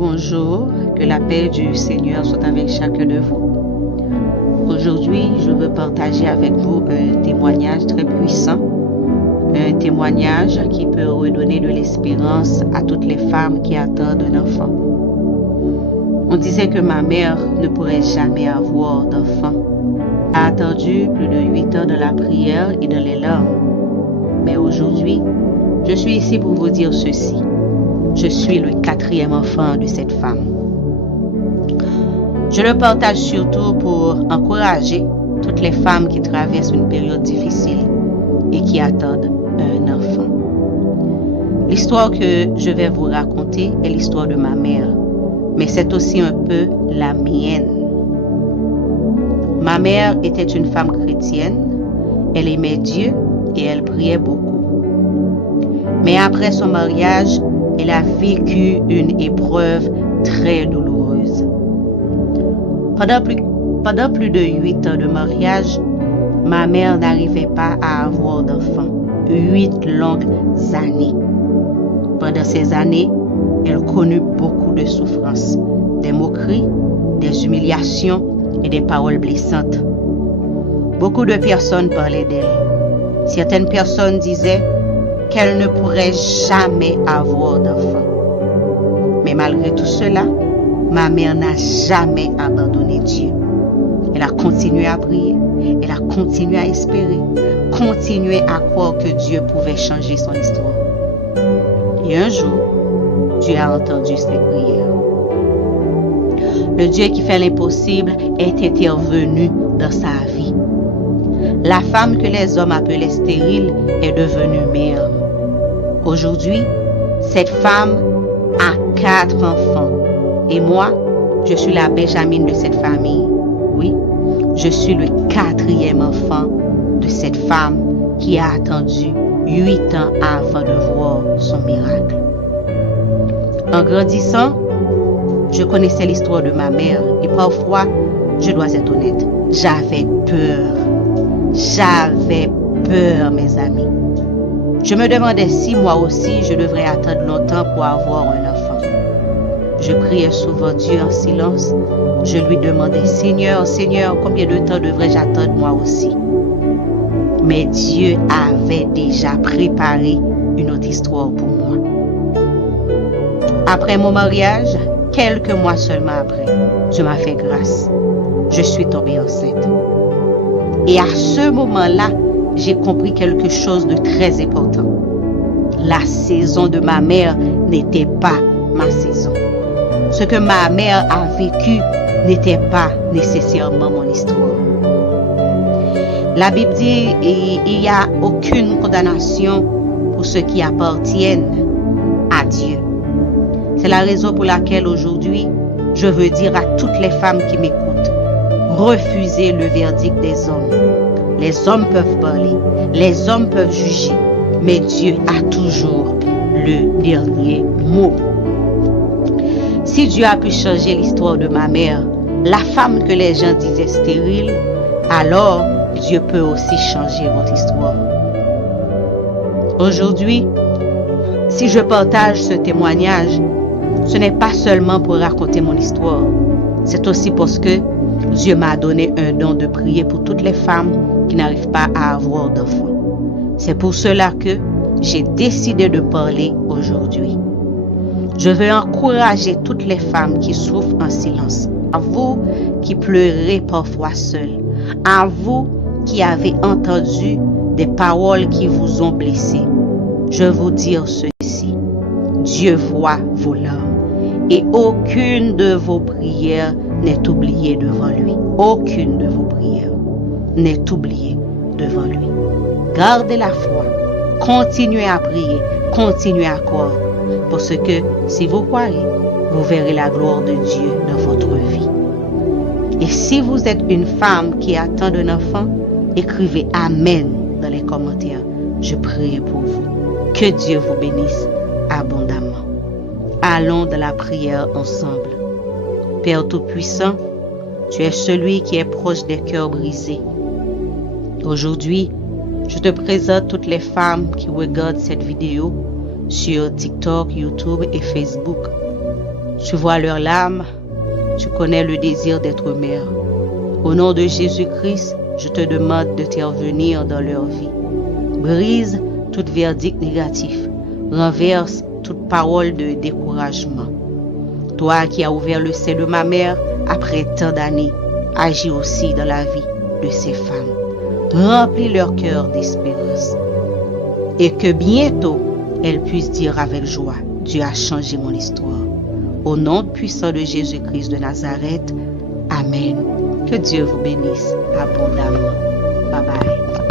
Bonjour, que la paix du Seigneur soit avec chacun de vous. Aujourd'hui, je veux partager avec vous un témoignage très puissant, un témoignage qui peut redonner de l'espérance à toutes les femmes qui attendent un enfant. On disait que ma mère ne pourrait jamais avoir d'enfant. Elle a attendu plus de 8 ans dans la prière et dans les larmes. Mais aujourd'hui, je suis ici pour vous dire ceci. Je suis le 4e enfant de cette femme. Je le partage surtout pour encourager toutes les femmes qui traversent une période difficile et qui attendent un enfant. L'histoire que je vais vous raconter est l'histoire de ma mère, mais c'est aussi un peu la mienne. Ma mère était une femme chrétienne, elle aimait Dieu et elle priait beaucoup. Mais après son mariage, elle a vécu une épreuve très douloureuse. Pendant plus de 8 ans de mariage, ma mère n'arrivait pas à avoir d'enfant. 8 longues années. Pendant ces années, elle connut beaucoup de souffrances, des moqueries, des humiliations et des paroles blessantes. Beaucoup de personnes parlaient d'elle. Certaines personnes disaient qu'elle ne pourrait jamais avoir d'enfant. Mais malgré tout cela, ma mère n'a jamais abandonné Dieu. Elle a continué à prier, elle a continué à espérer, continué à croire que Dieu pouvait changer son histoire. Et un jour, Dieu a entendu ses prières. Le Dieu qui fait l'impossible est intervenu dans sa vie. La femme que les hommes appelaient stérile est devenue mère. Aujourd'hui, cette femme a 4 enfants. Et moi, je suis la Benjamine de cette famille. Oui, je suis le 4e enfant de cette femme qui a attendu 8 ans avant de voir son miracle. En grandissant, je connaissais l'histoire de ma mère et parfois, je dois être honnête, j'avais peur. J'avais peur, mes amis. Je me demandais si moi aussi je devrais attendre longtemps pour avoir un enfant. Je priais souvent Dieu en silence. Je lui demandais, Seigneur, combien de temps devrais-je attendre moi aussi? Mais Dieu avait déjà préparé une autre histoire pour moi. Après mon mariage, quelques mois seulement après, Dieu m'a fait grâce. Je suis tombée enceinte. Et à ce moment-là, j'ai compris quelque chose de très important. La saison de ma mère n'était pas ma saison. Ce que ma mère a vécu n'était pas nécessairement mon histoire. La Bible dit qu'il n'y a aucune condamnation pour ceux qui appartiennent à Dieu. C'est la raison pour laquelle aujourd'hui, je veux dire à toutes les femmes qui m'écoutent, refusez le verdict des hommes. Les hommes peuvent parler, les hommes peuvent juger, mais Dieu a toujours le dernier mot. Si Dieu a pu changer l'histoire de ma mère, la femme que les gens disaient stérile, alors Dieu peut aussi changer votre histoire. Aujourd'hui, si je partage ce témoignage, ce n'est pas seulement pour raconter mon histoire, c'est aussi parce que Dieu m'a donné un don de prier pour toutes les femmes qui n'arrivent pas à avoir d'enfants. C'est pour cela que j'ai décidé de parler aujourd'hui. Je veux encourager toutes les femmes qui souffrent en silence, à vous qui pleurez parfois seules, à vous qui avez entendu des paroles qui vous ont blessé. Je veux vous dire ceci, Dieu voit vos larmes et aucune de vos prières n'est oubliée devant lui. Aucune de vos prières n'est oubliée devant lui. Gardez la foi, continuez à prier, continuez à croire, parce que si vous croyez, vous verrez la gloire de Dieu dans votre vie. Et si vous êtes une femme qui attend un enfant, écrivez Amen dans les commentaires. Je prie pour vous. Que Dieu vous bénisse abondamment. Allons dans la prière ensemble. Père Tout-Puissant, tu es celui qui est proche des cœurs brisés. Aujourd'hui, je te présente toutes les femmes qui regardent cette vidéo sur TikTok, YouTube et Facebook. Tu vois leurs larmes, tu connais le désir d'être mère. Au nom de Jésus-Christ, je te demande d'intervenir dans leur vie. Brise tout verdict négatif, renverse toute parole de découragement. Toi qui as ouvert le sein de ma mère après tant d'années, agis aussi dans la vie de ces femmes. Remplis leur cœur d'espérance. Et que bientôt, elles puissent dire avec joie, Dieu a changé mon histoire. Au nom puissant de Jésus-Christ de Nazareth, Amen. Que Dieu vous bénisse abondamment. Bye bye.